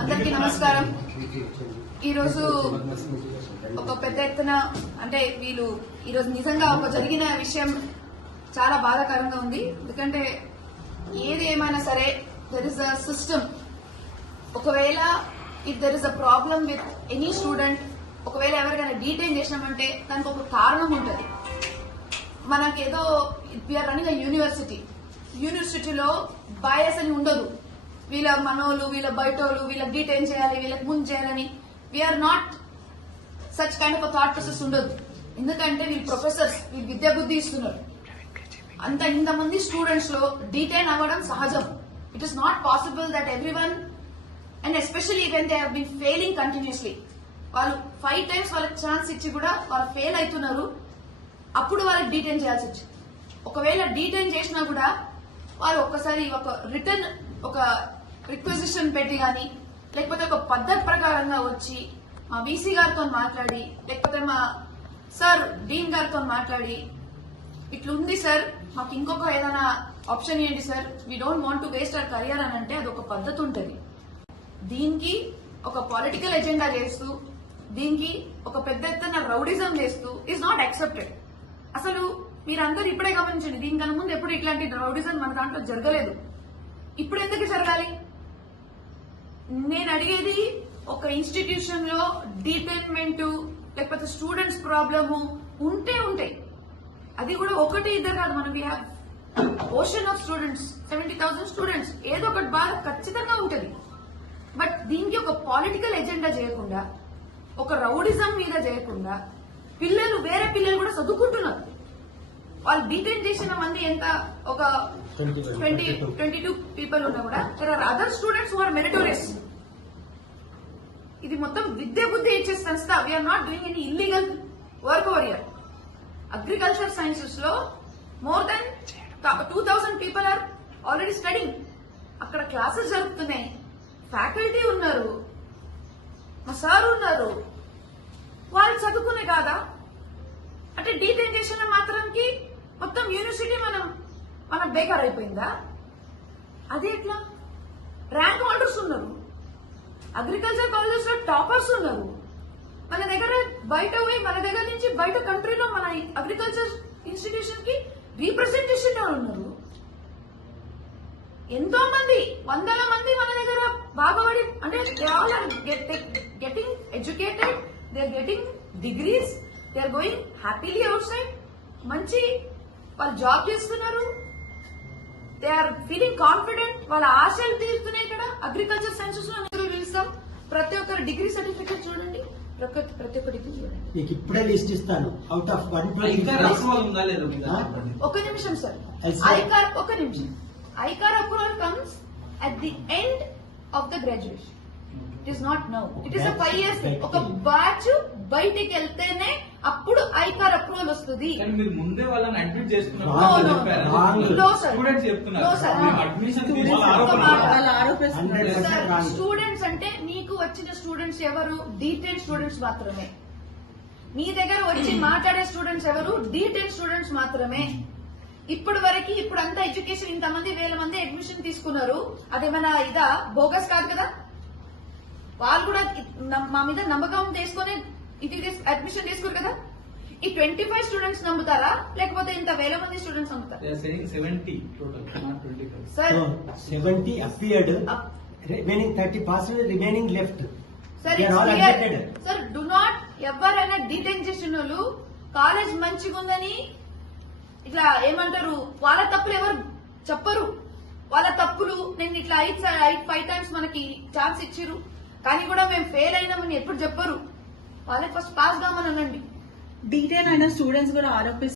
అందరికీ నమస్కారం. ఈరోజు ఒక పెద్ద ఎత్తున అంటే వీళ్ళు ఈరోజు నిజంగా ఒక జరిగిన విషయం చాలా బాధాకరంగా ఉంది. ఎందుకంటే ఏది ఏమైనా సరే దెర్ ఇస్ అ సిస్టమ్ ఒకవేళ if there is a problem with any student ఒకవేళ ఎవరికైనా డీటైన్ చేసినామంటే దానికి ఒక కారణం ఉంటుంది. మనకేదో వీఆర్ రన్నింగ్ యూనివర్సిటీ యూనివర్సిటీలో బయాస్ అని ఉండదు. వీళ్ళ మనోళ్ళు వీళ్ళ బయటోళ్ళు వీళ్ళకి డీటైన్ చేయాలి వీళ్ళకి ముందు చేయాలని. We are not such kind of thought process ఉండదు. ఎందుకంటే వీళ్ళు ప్రొఫెసర్స్ వీళ్ళు విద్యా బుద్ధి ఇస్తున్నారు. అంత ఇంతమంది స్టూడెంట్స్లో డీటైన్ అవ్వడం సహజం. It is not possible that every one and especially even they హీన్ failing continuously వాళ్ళు ఫైవ్ టైమ్స్ వాళ్ళకి ఛాన్స్ ఇచ్చి కూడా వాళ్ళు ఫెయిల్ అవుతున్నారు. అప్పుడు వాళ్ళకి డీటైన్ చేయాల్సి వచ్చింది. ఒకవేళ డీటైన్ చేసినా కూడా వారు ఒక్కసారి ఒక రిటర్న్ ఒక రిక్వెజిషన్ పెట్టి కానీ లేకపోతే ఒక పద్ధతి ప్రకారంగా వచ్చి మా బీసీ గారితో మాట్లాడి లేకపోతే మా సార్ డీన్ గారితో మాట్లాడి ఇట్లుంది సార్ మాకు ఇంకొక ఏదైనా ఆప్షన్ ఏంటి sir we don't want to waste our career అని అంటే అది ఒక పద్ధతి ఉంటుంది. దీనికి ఒక పొలిటికల్ ఎజెండా చేస్తూ దీనికి ఒక పెద్ద ఎత్తున రౌడిజం చేస్తూ ఈజ్ నాట్ యాక్సెప్టెడ్ అసలు మీరందరూ ఇప్పుడే గమనించండి దీనికన్నా ముందు ఎప్పుడు ఇట్లాంటి రౌడిజం మన దాంట్లో జరగలేదు. ఇప్పుడు ఎందుకు జరగాలి? నేను అడిగేది ఒక ఇన్స్టిట్యూషన్లో డిపెండ్మెంట్ లేకపోతే స్టూడెంట్స్ ప్రాబ్లము ఉంటే ఉంటాయి అది కూడా ఒకటి ఇద్దరు కాదు మనం we have ocean of students seventy thousand students ఏదో ఒకటి బాధ ఖచ్చితంగా ఉంటుంది. బట్ దీనికి ఒక పాలిటికల్ ఎజెండా చేయకుండా ఒక రౌడిజం మీద చేయకుండా పిల్లలు వేరే పిల్లలు కూడా చదువుకుంటున్నారు. వాళ్ళు డీటైన్ చేసిన మంది ఎంత? ఒక ట్వంటీ ట్వంటీ టూ పీపుల్ ఉన్నా కూడా there are other students are meritorious ఇది మొత్తం విద్య బుద్ధి ఇచ్చే సంస్థ. We are not doing any illegal work over year agriculture సైన్సెస్లో more than two thousand people are already studying అక్కడ క్లాసెస్ జరుగుతున్నాయి. ఫ్యాకల్టీ ఉన్నారు. మా సార్ ఉన్నారు. వాళ్ళు చదువుకునే కాదా? అంటే డీటైన్ చేసిన మాత్రానికి మొత్తం యూనివర్సిటీ మనం మన బేకార్ అయిపోయిందా అది ఎట్లా? ర్యాంక్ హోల్డర్స్ ఉన్నారు. అగ్రికల్చర్ కాలేజెస్లో టాపర్స్ ఉన్నారు. మన దగ్గర బయట పోయి మన దగ్గర నుంచి బయట కంట్రీలో మన అగ్రికల్చర్ ఇన్స్టిట్యూషన్కి రీప్రజెంటేషన్ ఉన్నారు? ఎంతో మంది వందల మంది మన దగ్గర బాగుపడి అంటే they all are getting educated they are getting degrees they are going happily outside మంచి వాళ్ళు జాబ్ చేస్తున్నారు. దే ఆర్ ఫీలింగ్ కాన్ఫిడెంట్ వాళ్ళ ఆశలు తీరుతున్నాయి ఇక్కడ. అగ్రికల్చర్ సైన్సెస్లో పిలుస్తాం ప్రతి ఒక్కరు డిగ్రీ సర్టిఫికేట్ చూడండి. ప్రతి ప్రతి ఒక్క డిగ్రీ చూడండి. నీకు ఇప్పుడే లిస్ట్ ఇస్తాను. Out of one. ఒక నిమిషం సార్. ఐకార్ ఒక నిమిషం. ICAR approval comes at the end of the graduation it is not now it is a five years ఒక బ్యాచ్ బయటికి వెళ్తేనే అప్పుడు ఐకార్ అప్రూవల్ వస్తుంది. ముందే వాళ్ళని అడ్మిట్ చేస్తున్నారు. స్టూడెంట్స్ అంటే మీకు వచ్చిన స్టూడెంట్స్ ఎవరు? డీటెయిల్ స్టూడెంట్స్ మాత్రమే. మీ దగ్గర వచ్చి మాట్లాడే స్టూడెంట్స్ ఎవరు? డీటెయిల్ స్టూడెంట్స్ మాత్రమే. ఇప్పటి వరకు ఇప్పుడు అంతా ఎడ్యుకేషన్ ఇంతమంది వేల మంది అడ్మిషన్ తీసుకున్నారు. అదేమైనా ఇదా? బోగస్ కాదు కదా? వాళ్ళు కూడా మా మీద నమ్మకం తీసుకొని ఇది అడ్మిషన్ తీసుకోరు కదా? ఈ ట్వంటీ ఫైవ్ స్టూడెంట్స్ నమ్ముతారా? లేకపోతే ఇంత వేల మంది స్టూడెంట్స్ నమ్ముతారా? Seventy appeared remaining thirty percent remaining left sir do not ఎవరైనా డీటైన్ చేసిన వాళ్ళు కాలేజ్ మంచిగా ఉందని ఇట్లా ఏమంటారు? వాళ్ళ తప్పులు ఎవరు చెప్పరు. వాళ్ళ తప్పులు నేను ఇట్లా ఐదు ఐదు ఫైవ్ టైమ్స్ మనకి ఛాన్స్ ఇచ్చిర్రు. కానీ కూడా మేము ఫెయిల్ అయినామని ఎప్పుడు చెప్పరు. వాళ్ళకి ఫస్ట్ పాస్ కామని అనండి. డీటెయిల్ అయిన స్టూడెంట్స్ కూడా ఆరోపిస్తారు